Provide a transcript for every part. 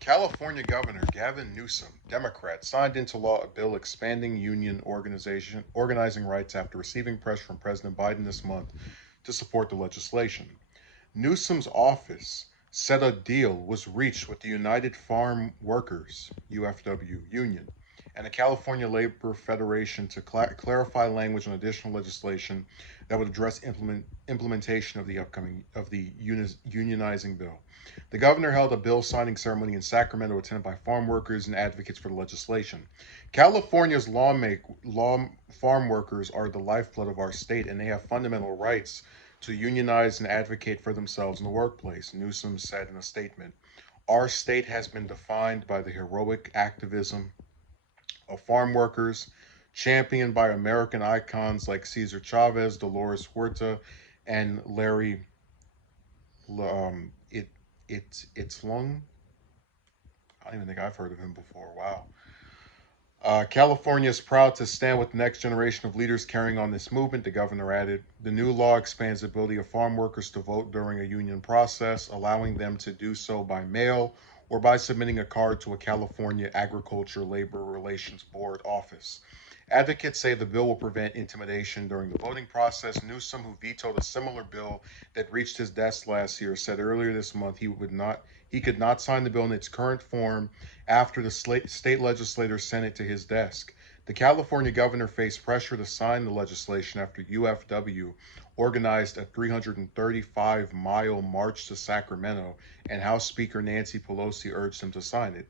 California Governor Gavin Newsom, Democrat, signed into law a bill expanding organizing rights after receiving pressure from President Biden this month to support the legislation. Newsom's office said a deal was reached with the United Farm Workers (UFW) union and the California Labor Federation to clarify language on additional legislation that would address implementation of the unionizing bill. The governor held a bill signing ceremony in Sacramento attended by farm workers and advocates for the legislation. California's farm workers are the lifeblood of our state, and they have fundamental rights to unionize and advocate for themselves in the workplace, Newsom said in a statement. Our state has been defined by the heroic activism of farm workers, championed by American icons like Cesar Chavez, Dolores Huerta, and Larry it it's lung. I don't even think I've heard of him before. Wow. California is proud to stand with the next generation of leaders carrying on this movement, the governor added. The new law expands the ability of farm workers to vote during a union process, allowing them to do so by mail or by submitting a card to a California Agriculture Labor Relations Board office. Advocates say the bill will prevent intimidation during the voting process. Newsom, who vetoed a similar bill that reached his desk last year, said earlier this month he could not sign the bill in its current form after the state legislature sent it to his desk. The California governor faced pressure to sign the legislation after UFW organized a 335-mile march to Sacramento, and House Speaker Nancy Pelosi urged him to sign it.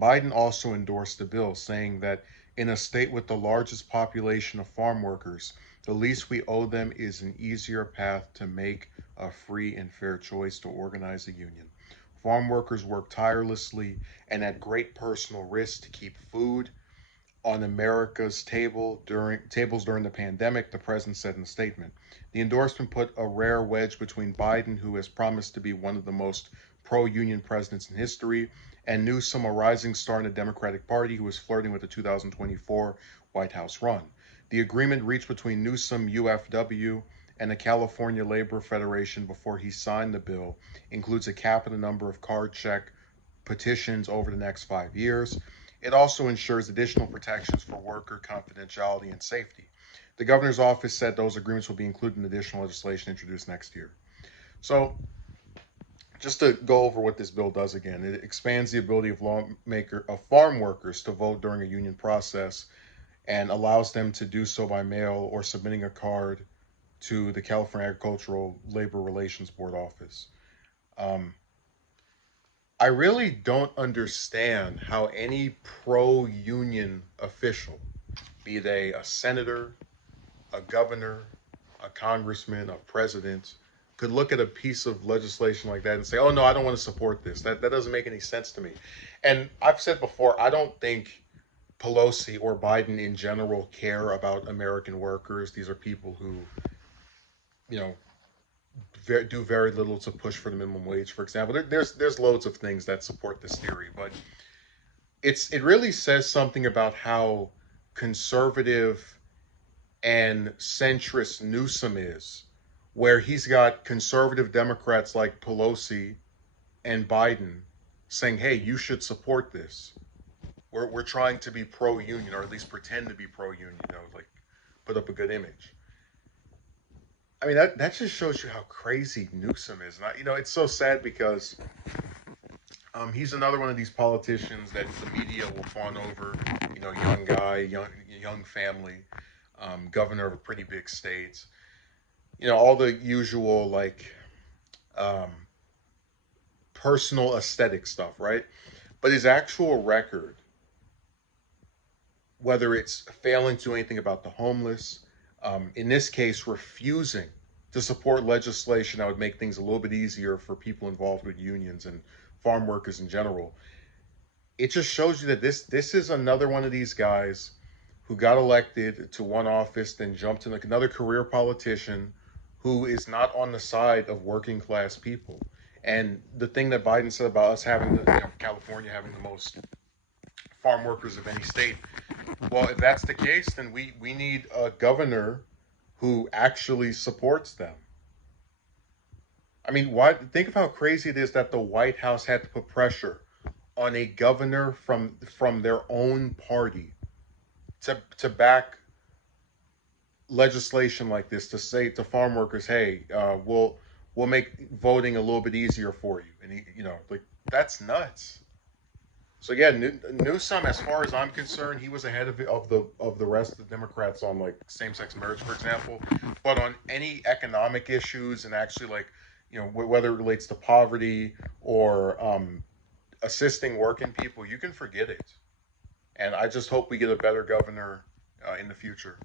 Biden also endorsed the bill, saying that in a state with the largest population of farm workers, the least we owe them is an easier path to make a free and fair choice to organize a union. Farm workers work tirelessly and at great personal risk to keep food on America's tables during the pandemic, the president said in a statement. The endorsement put a rare wedge between Biden, who has promised to be one of the most pro-union presidents in history, and Newsom, a rising star in the Democratic Party who is flirting with the 2024 White House run. The agreement reached between Newsom, UFW, and the California Labor Federation before he signed the bill includes a cap on the number of card check petitions over the next 5 years. It also ensures additional protections for worker confidentiality and safety. The governor's office said those agreements will be included in additional legislation introduced next year. So, just to go over what this bill does again, it expands the ability of farm workers to vote during a union process and allows them to do so by mail or submitting a card to the California Agricultural Labor Relations Board office. Um, I really don't understand how any pro union official, be they a senator, a governor, a congressman, a president, could look at a piece of legislation like that and say, oh no, I don't want to support this. That doesn't make any sense to me. And I've said before, I don't think Pelosi or Biden in general care about American workers. These are people who, you know, do very little to push for the minimum wage, for example. There's loads of things that support this theory, but it really says something about how conservative and centrist Newsom is, where he's got conservative Democrats like Pelosi and Biden saying, "Hey, you should support this. We're trying to be pro-union, or at least pretend to be pro-union, like put up a good image." I mean, that just shows you how crazy Newsom is. And it's so sad because he's another one of these politicians that the media will fawn over. Young guy, young family, governor of a pretty big state. All the usual um, personal aesthetic stuff, right? But his actual record, whether it's failing to do anything about the homeless, in this case, refusing to support legislation that would make things a little bit easier for people involved with unions and farm workers in general. It just shows you that this is another one of these guys who got elected to one office, then jumped in another career politician who is not on the side of working class people. And the thing that Biden said about us having California having the most farm workers of any state. Well, if that's the case, then we need a governor who actually supports them. I mean, why? Think of how crazy it is that the White House had to put pressure on a governor from their own party to back legislation like this, to say to farm workers, hey, we'll make voting a little bit easier for you, and like, that's nuts. So yeah, Newsom, as far as I'm concerned, he was ahead of the rest of the Democrats on like same-sex marriage, for example. But on any economic issues, and actually, like, whether it relates to poverty or assisting working people, you can forget it. And I just hope we get a better governor in the future.